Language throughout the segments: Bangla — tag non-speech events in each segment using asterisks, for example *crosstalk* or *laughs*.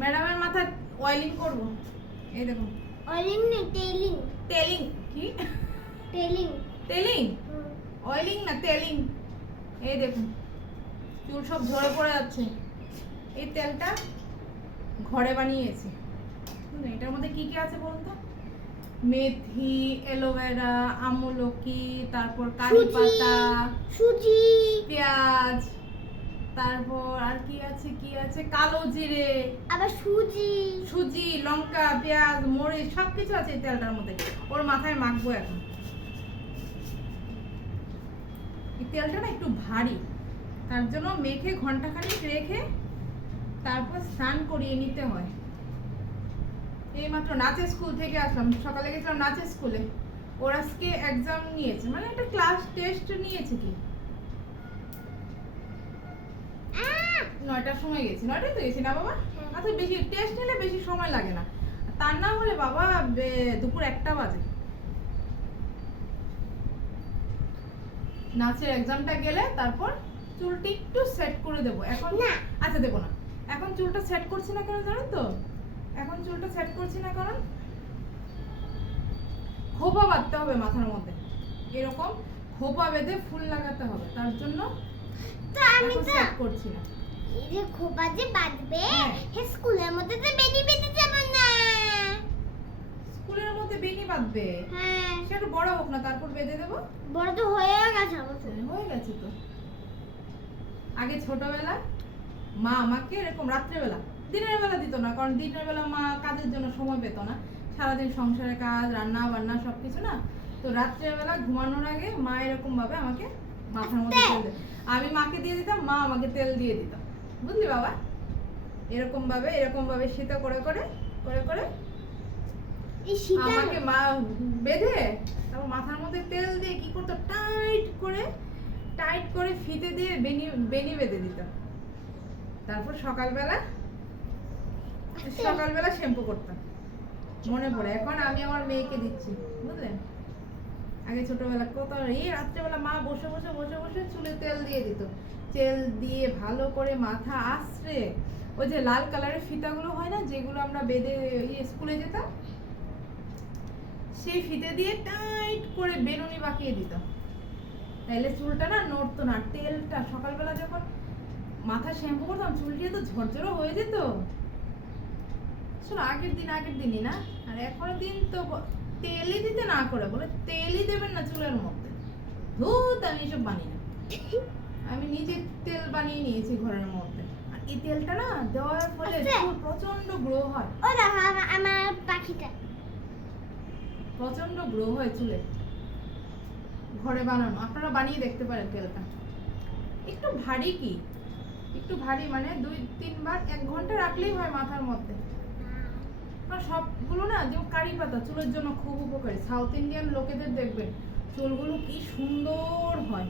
ম্যাডামের মাথা অয়েলিং করব। এই দেখুন অয়েলিং নেই টেইলিং তেলিং কি? টেইলিং তেলিং অয়েলিং না তেলিং এই দেখুন চুল সব ঝরে পড়ে যাচ্ছে। এই তেলটা ঘরে বানিয়েছি? এটার মধ্যে কি কি আছে বলুন তো? মেথি অ্যালোভেরা আমলকি তারপর কারি পাতা সুজি। পেঁয়াজ। তারপর আর কি আছে কি আছে? কালো জিরে আবার সুজি। সুজি লঙ্কা পেঁয়াজ মরিচ সব কিছু আছে এই তেলটার মধ্যে। ওর মাথায় মাখবো এখন। এই তেলটা না একটু ভারী। তার জন্য মেখে ঘন্টাখানিক রেখে তারপর স্নান করিয়ে নিতে হয়। এইমাত্র নাচের স্কুল থেকে আসলাম। সকালে গেছিলাম নাচের স্কুলে। ওর আজকে এক্সাম নিয়েছে। মানে একটা ক্লাস টেস্ট নিয়েছে কি? নয়টার সময় গেছি। নয়টায় তো গেছি না বাবা? আচ্ছা বেশি টেস্ট নিলে বেশি সময় লাগে না। তার না হলে বাবা দুপুর একটা বাজে। নাচের এক্সামটা গেলে তারপর চুলটি একটু সেট করে দেবো। এখন না। আচ্ছা দেবো না। এখন চুলটা সেট করছি না কেন জানেন তো? এখন চুলটা সেট করছি না কারণ খোপা বাঁধতে হবে মাথার মধ্যে। এরকম খোপা বেঁধে ফুল লাগাতে হবে। তার জন্য তো আমি তো সেট করছি না। এই যে খোপা যে বাঁধবে হ্যাঁ। হে স্কুলের মধ্যে তো বেনি বেঁধে যাব না। স্কুলের মধ্যে বেনি বাঁধবে? হ্যাঁ। সে বড় হোক না তারপর বেঁধে দেবো? বড় তো হয়ে গেছে আমার হয়ে গেছে তো। আগে ছোটবেলা মা আমাকে এরকম রাত্রেবেলা দিনের বেলা দিত না কারণ দিনের বেলা মা কাজের জন্য সময় পেত না। সারাদিন সংসারের কাজ রান্না বান্না সব কিছু না। তো রাত্রেবেলা ঘুমানোর আগে মা এরকম ভাবে আমাকে মাথার মধ্যে তেল আমি মাকে দিয়ে দিতাম মা আমাকে তেল দিয়ে দিত। বুঝলি বাবা? এরকম ভাবে এরকম ভাবে শীত করে করে করে করে আমাকে মা বেঁধে তারপর মাথার মধ্যে তেল দিয়ে কি করতো? টাইট করে টাইট করে ফিতে দিয়ে বেনি বেনি বেঁধে দিত। তারপর সকালবেলা সকালবেলা শ্যাম্পু করতাম। মনে পড়ে এখন আমি আমার মেয়েকে দিচ্ছি বুঝলেন আগে ছোটবেলা কত এই রাত্রেবেলা মা বসে বসে বসে বসে চুলে তেল দিয়ে দিত। তেল দিয়ে ভালো করে মাথা আশ্রে ওই যে লাল কালারের ফিতাগুলো হয় না, যেগুলো আমরা বেঁধে ইয়ে স্কুলে যেতাম, সেই ফিতে দিয়ে টাইট করে বেনুনি বাঁকিয়ে দিতাম। তাইলে চুলটা না নড়তো না তেলটা সকালবেলা যখন মাথা শ্যাম্পু করতাম চুলটি তো ঝরঝরো হয়ে যেত। শোনো, আগের দিন, আগের দিনই না, আর এখনের দিন তো তেলই দিতে না করে, বলে তেলই দেবেন না চুলের মধ্যে। ধুত, আমি এসব বানি না। আমি নিজে তেল বানিয়ে নিয়েছি ঘরের মধ্যে। এই তেলটা না দেওয়ার ফলে। চুল প্রচণ্ড গ্রো হয়। ও দেখো আমার- পাখিটা। প্রচণ্ড গ্রো হয় চুলে। ঘরে বানানো। আপনারা বানিয়ে দেখতে পারেন তেলটা। একটু ভারী কি? একটু ভারী মানে দুই তিনবার এক ঘণ্টা রাখলেই হয় মাথার মধ্যে। সবগুলো না যেমন কারি পাতা চুলের জন্য খুব উপকারী। সাউথ ইন্ডিয়ান লোকেদের দেখবেন চুলগুলো কি সুন্দর হয়।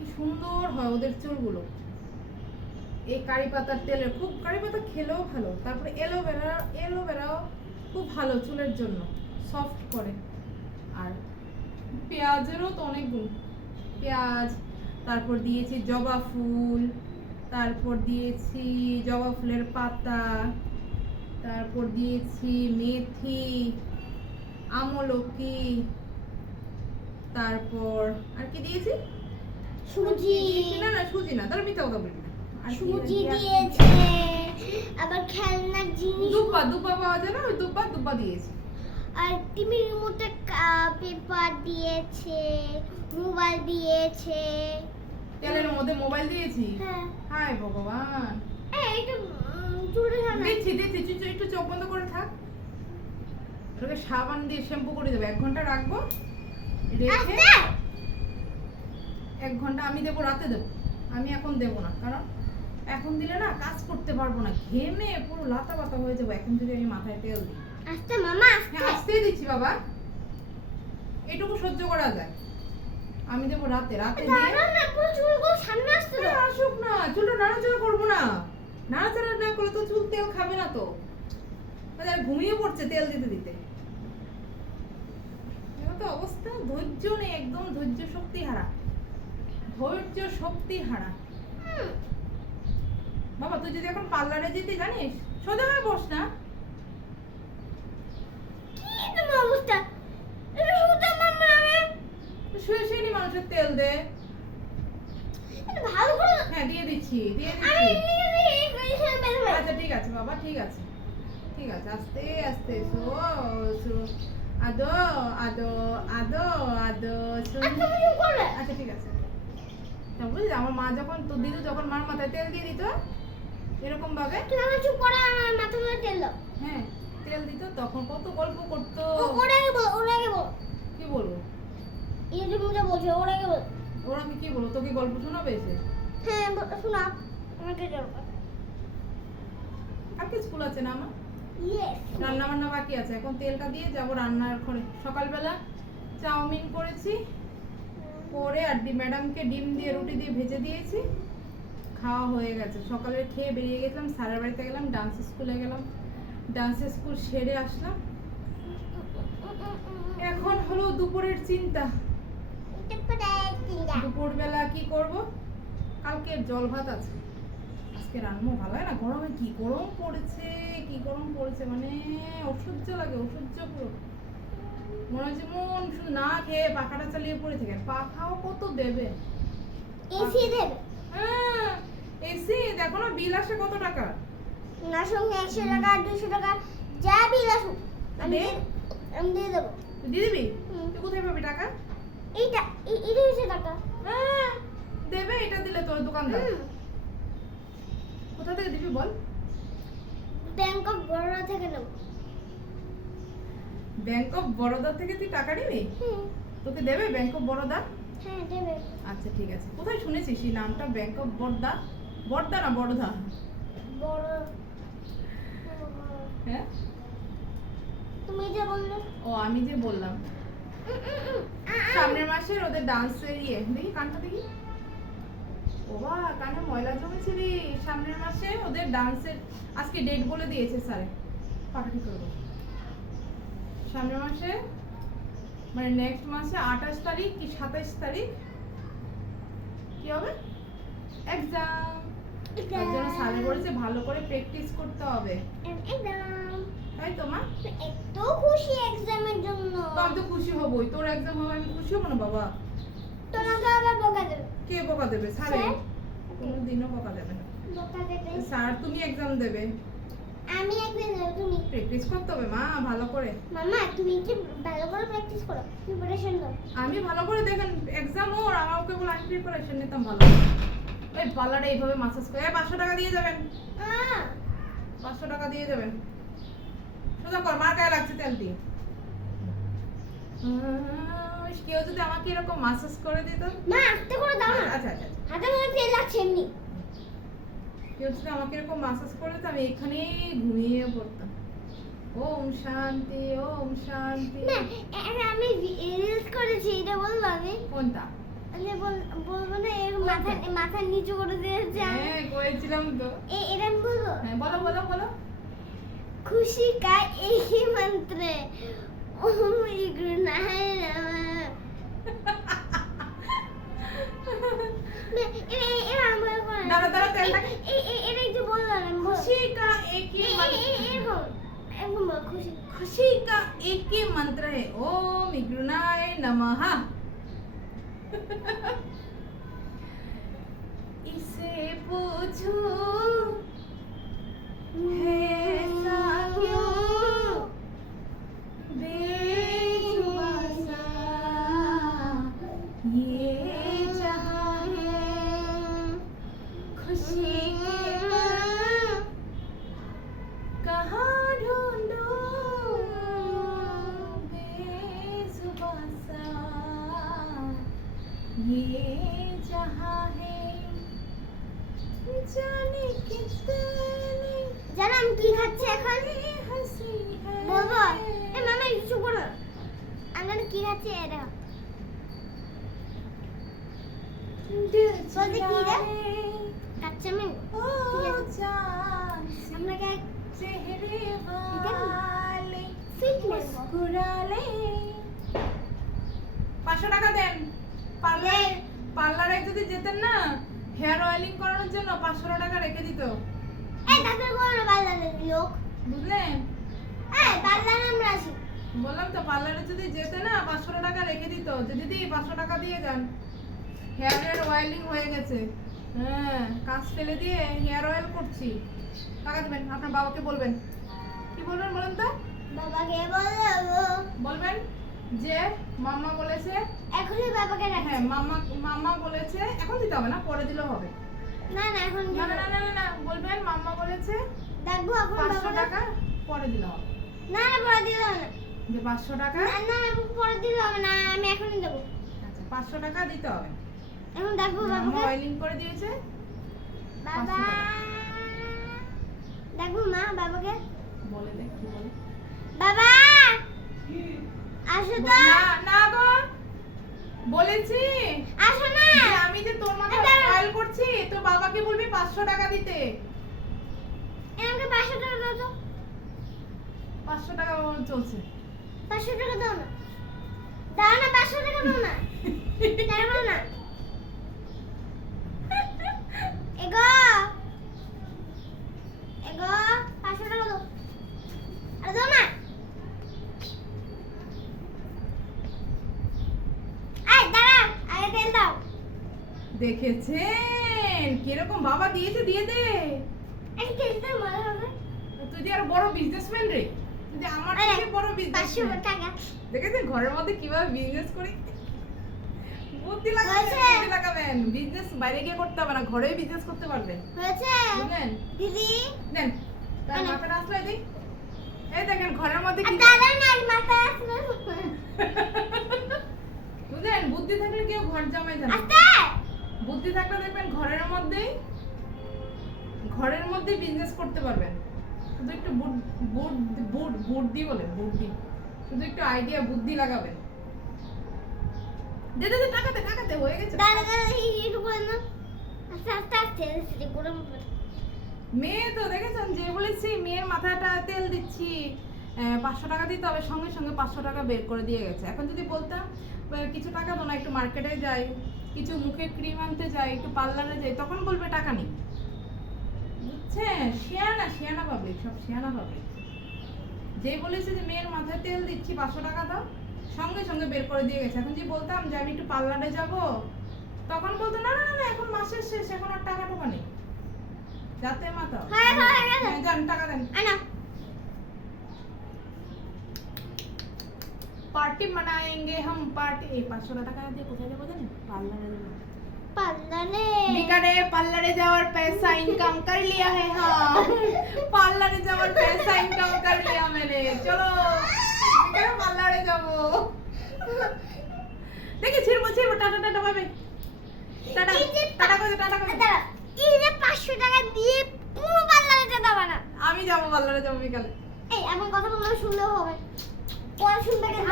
কি সুন্দর হয় ওদের চুলগুলো। এই কারি পাতার তেলের খুব, কারি পাতা খেলেও ভালো, তারপরে এলোভেরা, এলোভেরাও খুব ভালো চুলের জন্য সফট করে। আর পেঁয়াজেরও তো অনেক গুণ। পেঁয়াজ, তারপর দিয়েছি জবা ফুল, তারপর দিয়েছি জবা ফুলের পাতা, তারপর দিয়েছি মেথি, আমলকি, তারপর আর কি দিয়েছি? সুজি। না না সুজি না তাহলে মিথ্যা কথা বলবি না। সুজি দিয়েছে। আবার খেলনার জিনিস দুপা দুপা পাওয়া যায় না? ওই দুপা দুপা দিয়েছি। আর টিভির মধ্যে পেপার দিয়েছে মোবাইল দিয়েছে। তেলের মধ্যে মোবাইল দিয়েছি? হ্যাঁ। হায় ভগবান। এই একটু উম, চুলটা সামনে দিচ্ছি দিচ্ছি একটু চোখ বন্ধ করে থাক। ওটাকে সাবান দিয়ে শ্যাম্পু করে দেবো। এক ঘণ্টা রাখব। রেখে এক ঘণ্টা আমি দেবো রাতে দেবো। আমি এখন দেবো না কারণ এখন দিলে না কাজ করতে পারব না ঘেমে পুরো লাতা পাতা হয়ে যাব এখন যদি আমি মাথায় তেল দিই। আস্তে মামা হ্যাঁ আস্তে আসতেই দিচ্ছি বাবা। এটুকু সহ্য করা যায়। আমি দেবো রাতে রাতে সামনে আসতে আসুক না চুলটা নাড়াচাড়া করব না। নাড়াচাড়া না করলে তো চুল তেল খাবে না তো। ঘুমিয়ে পড়ছে তেল দিতে দিতে। অবস্থা ধৈর্য নেই একদম ধৈর্য শক্তি হারা ধৈর্য শক্তি হারা। বাবা তুই যদি এখন পার্লারে যেতে জানিস? সোজা হয়ে বস না। শুয়ে শুয়ে নি মানুষের তেল দে। ভালো করে হ্যাঁ দিয়ে দিচ্ছি দিয়ে দিচ্ছি। আচ্ছা ঠিক আছে বাবা ঠিক আছে। ঠিক আছে আস্তে আস্তে শো শো। আদো আদো আদো আদো আচ্ছা আচ্ছা ঠিক আছে। বুঝলি? আমার মা যখন, তোর দিদু যখন মার মাথায় তেল দিয়ে দিত এরকম ভাবে তুমি আমার চুপ করে আমার মাথা ধরে তেল দাও হ্যাঁ তেল দিত, তখন কত গল্প করতো। ওরা আগে বল ওরা বল কি বলব? এই যে যা বলছো ওরা আগে বল ওরা কি কি বলব? তোকে গল্প শোনাবে এসে? হ্যাঁ শোনা আমাকে দরকার আজকে স্কুল আছে না আমার রান্না বান্না বাকি আছে, এখন তেলটা দিয়ে যাব রান্নার ঘরে। সকালবেলা চাউমিন করেছি করে আর ডি ম্যাডামকে ডিম দিয়ে রুটি দিয়ে ভেজে দিয়েছি। খাওয়া হয়ে গেছে। সকালে খেয়ে বেরিয়ে গেছিলাম, স্যারের বাড়িতে গেলাম ডান্স স্কুলে গেলাম। ডান্স স্কুল সেরে আসলাম। এখন হলো দুপুরের চিন্তা। দুপুরবেলা কি করব? কালকে জল ভাত আছে। আজকে রান্না ভালো হয় না, গরমে কি গরম পড়েছে, কি গরম পড়েছে মানে অসহ্য লাগে, অসহ্য পুরো। মনে হচ্ছে মন শুধু না খেয়ে পাখাটা চালিয়ে পড়ে থাকে। পাখাও কত দেবে? এসি দেবে। হ্যাঁ এসি দেখো না বিল আসে কত টাকা? না সঙ্গে একশো টাকা দুশো টাকা যা বিল আসুক আমি দিয়ে- আমি দিয়ে দেবো। দিয়ে দিবি। তুই কোথায় পাবি টাকা? এইটা এই- এটা হচ্ছে টাকা। হ্যাঁ দেবে এটা দিলে তোর দোকানদার। কোথা থেকে দিবি বল? ব্যাংক অফ বরোদা থেকে নেব। ব্যাংক অফ বরোদা থেকে তুই টাকা নিবি? হুম। তোকে দেবে ব্যাংক অফ বরোদা হ্যাঁ দেবে। আচ্ছা ঠিক আছে। কোথায় শুনেছিস এই নামটা ব্যাংক অফ বরদা বরদা না বরোদা হ্যাঁ? তুমি যে বললে। ও আমি যে বললাম। সামনের মাসের ওদের ডান্সের ইয়ে দেখি কানটা দেখি। ও বা কানে ময়লা জমেছে রে। সামনের মাসে ওদের ডান্সের আজকে ডেট বলে দিয়েছে স্যারে পাঠাটি করব। সামনের মাসে মানে নেক্সট মাসে আঠাশ তারিখ কি সাতাইশ তারিখ? কি হবে? এক্সাম তার জন্য স্যারে বলেছে ভালো করে প্র্যাকটিস করতে হবে। তাই তো মা? এত খুশি এক্সামের জন্য। তো আমি তো খুশি হবই। তোর এক্সাম হবে আমি খুশি হব না বাবা? তোমাকে আবার বকা দেবে। কে বকা দেবে? স্যার? কোনো দিনও বকা দেবে না। বকা দেবে। স্যার তুমি এক্সাম দেবে। আমি একদিন দেবো তুমি? প্র্যাকটিস করতে হবে মা ভালো করে। মামা তুমি কি ভালো করে প্র্যাকটিস করো প্রিপারেশন দাও। আমি ভালো করে দেখেন এক্সাম ওর আমাকে বলে আমি প্রিপারেশন নিতাম ভালো। ওই পার্লারে এইভাবে মাসাজ করে পাঁচশো টাকা দিয়ে যাবেন। পাঁচশো টাকা দিয়ে যাবেন। সোজা কর মার গায়ে লাগছে তেল দিয়ে। কেউ যদি আমাকে এরকম মাসাজ করে দিত। মা আস্তে করে দাও না। আচ্ছা আচ্ছা আচ্ছা। হাতে মনে তেল লাগছে এমনি। কেউ যদি আমাকে এরকম মাসাজ করে তো আমি এখানেই ঘুমিয়ে পড়তাম। ওম শান্তি ওম শান্তি। না আমি রিলস করেছি এটা বলব আমি? কোনটা? আচ্ছা, আমি বলব না এর মাথা মাথা নিচু করে দিয়েছে। হ্যাঁ করেছিলাম তো। এ এটা বলব? হ্যাঁ বলো বলো বলো। খুশি কা এই মন্ত্রে? ওম ইগ্নায় *laughs* দাঁড়া দাঁড়া তেলটা ए ए ए एक जो बोल रहा है खुशी का एक ही ए ए मंत्र ए को एक बोल खुशी खुशी का एक ही मंत्र है ओम इग्रुनाय नमः *laughs* इसे पूछो ये जहाँ है जाने कितने জানো আমি কি খাচ্ছি এখন हंसी है বলবো এ মামা একটু চুপ করো আমি জানো কি খাচ্ছি এটা दिल বলতে কি রে? चुराए কাচ্চা ম্যাঙ্গো ओ जान से আপনাকে এক चेहरे वाले সুইট ম্যাঙ্গো মুস্কুরা লে পাঁচশো টাকা দেন পার্লারে পার্লারে যদি যেতেন না হেয়ার অয়েলিং করানোর জন্য পাঁচশো টাকা রেখে দিত। পার্লারের লোক। বুঝলেন? এই পার্লারে আমরা আছি। বললাম তো পার্লারে যদি যেতে না পাঁচশো টাকা রেখে দিত। যে দিদি পাঁচশো টাকা দিয়ে যান। হেয়ার হেয়ারের অয়েলিং হয়ে গেছে। হ্যাঁ কাজ ফেলে দিয়ে হেয়ার অয়েল করছি। টাকা দেবেন আপনার বাবাকে বলবেন। কি বলবেন বলেন তো? বাবাকে বলব। বলবেন? যে মাম্মা বলেছে এখনই বাবাকে রাখি। হ্যাঁ মাম্মা মাম্মা বলেছে এখন দিতে হবে না পরে দিলেও হবে। না না এখন না না না না বলবেন মাম্মা বলেছে দেখব এখন পাঁচশো বাবাকে টাকা পরে দিলে হবে। না না পরে দিলে হবে না। যে পাঁচশো টাকা? না না পরে দিলে হবে না আমি এখনই দেবো। আচ্ছা পাঁচশো টাকা দিতে হবে। এখন দেখব বাবাকে। অয়েলিং করে দিয়েছে। বাবা। দেখব মা বাবাকে। বলে দে কি বলে? বাবা! না না গো। বলেছি আসো না। আমি যে তোর মাথায় কল করছি তো বাবাকে বলবি পাঁচশো টাকা দিতে। আমাকে পাঁচশো টাকা দাও তো। পাঁচশো টাকা ওর চলছে। পাঁচশো টাকা দাও না। দাও না পাঁচশো টাকা দাও না। দাও না এগো এগো পাঁচশো টাকা দাও আরে দাও না এই দাঁড়াও আগে তেল দাও দেখেছেন? কীরকম? বাবা দিয়েছে দিয়ে দে। তুই যে আর বড় বিজনেসম্যান রে। তুই যে আমার থেকে বড় বিজনেসম্যান দেখেছেন? ঘরের মধ্যে কীভাবে বিজনেস করি? বুদ্ধি লাগাবেন লাগাবেন। বিজনেস বাইরে গিয়ে করতে হবে না ঘরেই বিজনেস করতে পারবেন হয়েছে। বুঝলেন? দিদি। দেন তার। মাথাটা আসলে দিই এই দেখেন ঘরের মধ্যে কি দাদা না মাথা আসলে। বুঝলেন? বুদ্ধি থাকলে কেউ ঘর জামাই জানে বুদ্ধি থাকলে দেখবেন ঘরের মধ্যেই ঘরের মধ্যেই বিজনেস করতে পারবেন। শুধু একটু বুদ- বুদ্ধি বলে বুদ্ধি। শুধু একটু আইডিয়া বুদ্ধি লাগাবেন। দে দে দে, টাকাতে টাকাতে হয়ে গেছে। দাদা দাদা এই না। আস্তে আস্তে আস্তে আস্তে গরম মেয়ে তো দেখেছেন যে বলেছি মেয়ের মাথাটা তেল দিচ্ছি পাঁচশো টাকা দিতে হবে সঙ্গে সঙ্গে পাঁচশো টাকা বের করে দিয়ে গেছে। এখন যদি বলতাম কিছু টাকা দাও না একটু মার্কেটে যাই। কিছু মুখের ক্রিম আনতে যাই একটু পার্লারে যাই তখন বলবে টাকা নেই। বুঝছেন? শিয়ানা শিয়ানা পাবলিক সব শিয়ানা পাবলিক যে বলেছে যে মেয়ের মাথায় তেল দিচ্ছি পাঁচশো টাকা দাও সঙ্গে সঙ্গে বের করে দিয়ে গেছে। এখন যে বলতাম যে আমি একটু পার্লারে যাব তখন বলতো না না না, এখন মাসের শেষ এখন আর টাকা টাকা নেই। যাতে মাথা হ্যাঁ, হ্যাঁ, হ্যাঁ, টাকা দেন। পার্টি মানায়েঙ্গে হাম পার্টি এই পাঁচশো টাকা দিয়ে কোথায় যাব জানেন পার্লারে যাব পার্লারে বিকারে পার্লারে যাওয়ার পয়সা ইনকাম কর লিয়া হে হ্যাঁ পার্লারে যাওয়ার পয়সা ইনকাম কর লিয়া মেরে চলো বিকারে পার্লারে যাব দেখি ছিড়বো ছিড়বো টাটা টাটা বাই বাই পাঁচশো টাকা দিয়ে পুরো যেতে আমি যাব পার্লারে যাব বিকালে। এই এমন কথা বললে শুনলেও হবে। কথা শুনবে কেন।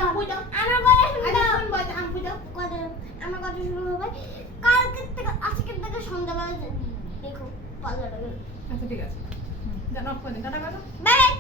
আমার কথা শুনবে। শুনব আম্পু দাও কথা আমার কথা শুনবে হবে কালকে থেকে আজকের থেকে সন্ধ্যাবেলা দেখো গেলে আচ্ছা ঠিক আছে। জানো করে টাটা বাই।